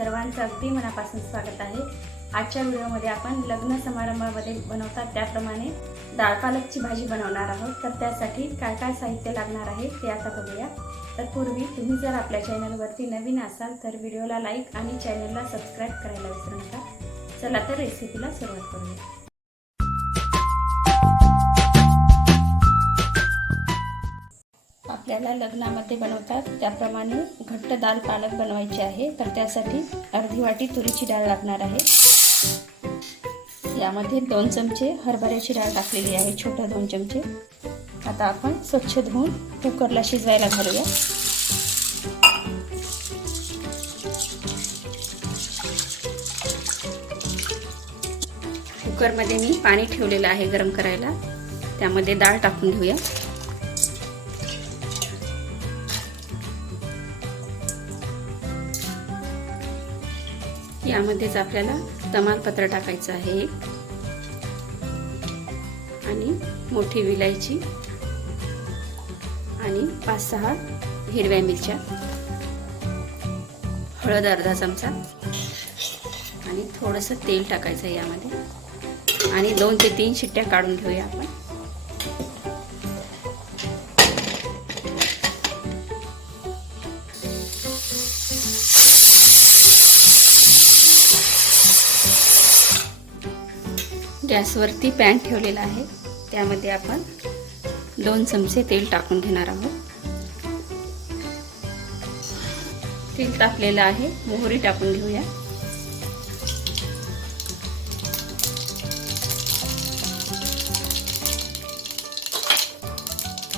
सर्वांचं अगदी मनापासून स्वागत आहे. आजच्या व्हिडिओमध्ये आपण लग्न समारंभामध्ये बनवतात त्याप्रमाणे डाळ पालकची भाजी बनवणार आहोत. तर त्यासाठी काय काय साहित्य लागणार आहे ते आता बघूया. तर पूर्वी तुम्ही जर आपल्या चॅनलवरती नवीन असाल तर व्हिडिओला लाईक आणि चॅनलला सबस्क्राईब करायला विसरू नका. चला तर रेसिपीला सुरुवात करूया. आपल्याला लग्नामध्ये बनवतात. त्याप्रमाणे घट्ट दाल पालक बनवायची आहे. तर त्यासाठी अर्धी वाटी तुरीची डाळ लागणार आहे. यामध्ये दोन चमचे हरभऱ्याची डाळ टाकलेली आहे छोटे दोन चमचे. आता आपण स्वच्छ धुवून कुकरला शिजवायला घालूया. कुकरमध्ये मी पाणी ठेवलेलं आहे गरम करायला. त्यामध्ये डाळ टाकून घेऊया. यामध्येच आपल्याला तमालपत्र टाकायचं आहे. एक आणि मोठी विलायची आणि पाच सहा हिरव्या मिरच्या. हळद अर्धा चमचा. आणि थोडंसं तेल टाकायचं आहे यामध्ये. आणि दोन ते तीन शिट्ट्या काढून घेऊया आपण. गॅसवरती पॅन ठेवलेला आहे. त्यामध्ये आपण दोन चमचे तेल टाकून घेणार आहोत. तेल टाकलेलं आहे. मोहरी टाकून घेऊया.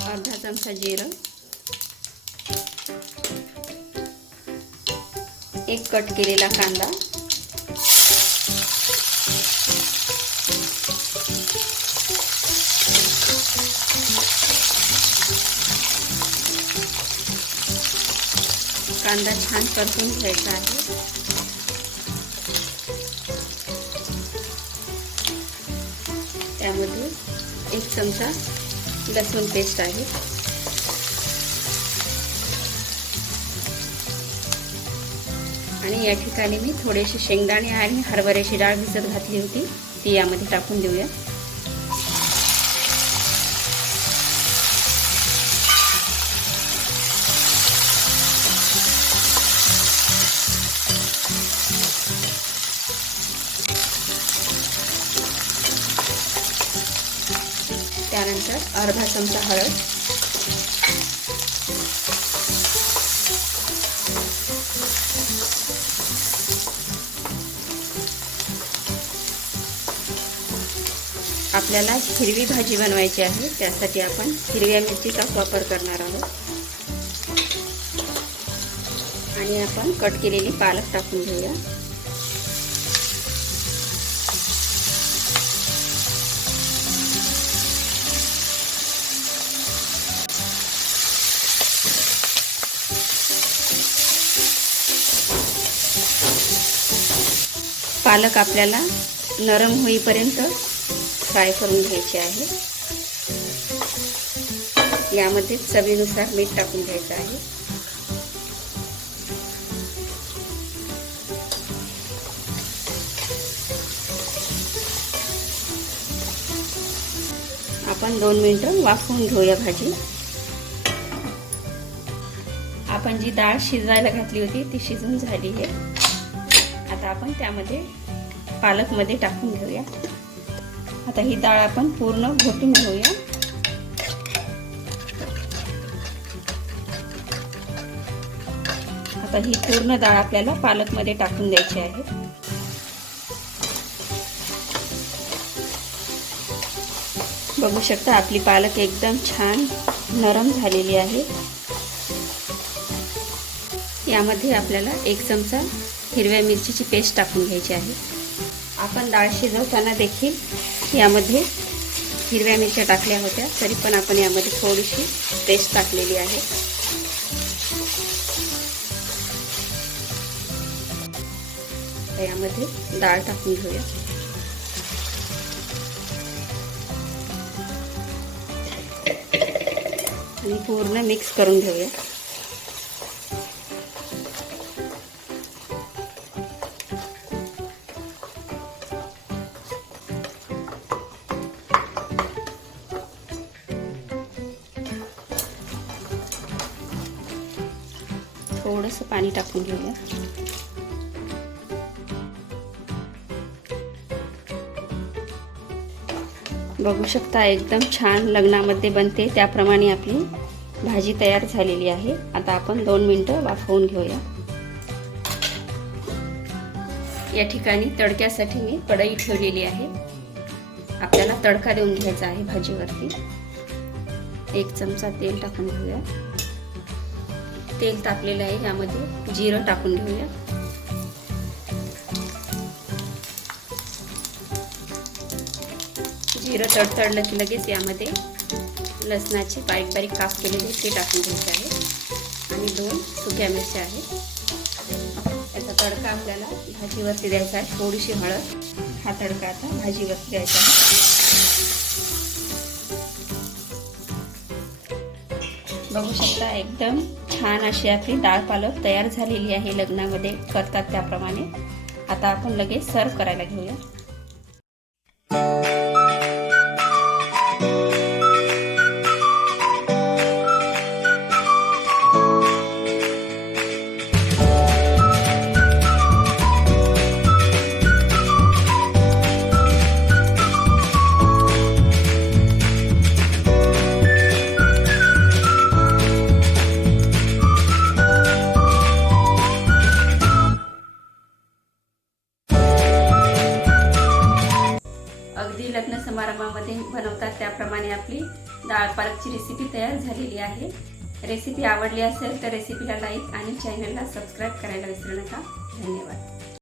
अर्धा चमचा जिरं. एक कट केलेला कांदा. कांदा छान परतून घ्यायचा आहे. त्यामध्ये एक चमचा लसूण पेस्ट आहे. आणि या ठिकाणी मी थोडेसे शेंगदाणे आणि हरभऱ्याची डाळ भिजत घातली होती ती यामध्ये टाकून देऊया. त्यानंतर अर्धा चमचा हळद. आपल्याला हिरवी भाजी बनवायची आहे त्यासाठी आपण हिरव्या मिरचीचा वापर करणार आहोत. आणि आपण कट केलेली पालक टाकून घेऊया. पालक आपल्याला नरम होईपर्यंत फ्राय करून घ्यायचे आहे. यामध्ये चवीनुसार मीठ टाकून घ्यायचं आहे. आपण दोन मिनटं वाफवून घेऊया भाजी. आपण जी डाळ शिजायला घातली होती ती शिजून झाली आहे. आता आपण त्यामध्ये पालकमध्ये टाकून घेऊया. आता ही डाळ आपण पूर्ण घोटून घेऊया. आता ही पूर्ण डाळ आपल्याला पालकमध्ये टाकून द्यायची आहे. बघू शकता आपली पालक एकदम छान नरम झालेली आहे. यामध्ये आपल्याला एक चमचा हिरव्या मिरचीची पेस्ट टाकून घ्यायची आहे. आपण डाळ शिजवताना देखील यामध्ये हिरव्या मिरच्या टाकल्या होत्या. तरी पण आपण यामध्ये थोडीशी पेस्ट टाकलेली आहे. यामध्ये डाळ टाकून घेऊया. आणि पूर्ण मिक्स करून घेऊया. थोडंसं पाणी टाकून घेऊया. बघू शकता एकदम छान लग्नामध्ये बनते. त्याप्रमाणे आपली भाजी तयार झालेली आहे. आता आपण दोन मिनटं वाफवून घेऊया. या ठिकाणी तडक्यासाठी मी कढई ठेवलेली आहे. आपल्याला तडका देऊन घ्यायचा आहे भाजीवरती. एक चमचा तेल टाकून घेऊया. तेल टाकलेलं आहे यामध्ये जिरं टाकून घेऊया. जिरं तडतडलं की लगेच यामध्ये लसणाचे बारीक बारीक काप केलेले ते टाकून घ्यायचे आहे. आणि दोन सुक्या मिरच्या आहेत. याचा तडका आपल्याला भाजीवरती द्यायचा आहे. थोडीशी हळद. हा तडका आता भाजीवरती द्यायचा आहे. बघू शकता एकदम छान अशी आपली डाळ पालक तयार झालेली आहे लग्नामध्ये. करतात त्याप्रमाणे. आता आपण लगेच सर्व करायला घेऊया. लग्न समारंभामध्ये बनवतात त्याप्रमाणे आपली डाळ पालकची रेसिपी तयार झालेली आहे. रेसिपी आवडली असेल तर रेसिपीला लाईक आणि चॅनलला सबस्क्राईब करायला विसरू नका. धन्यवाद.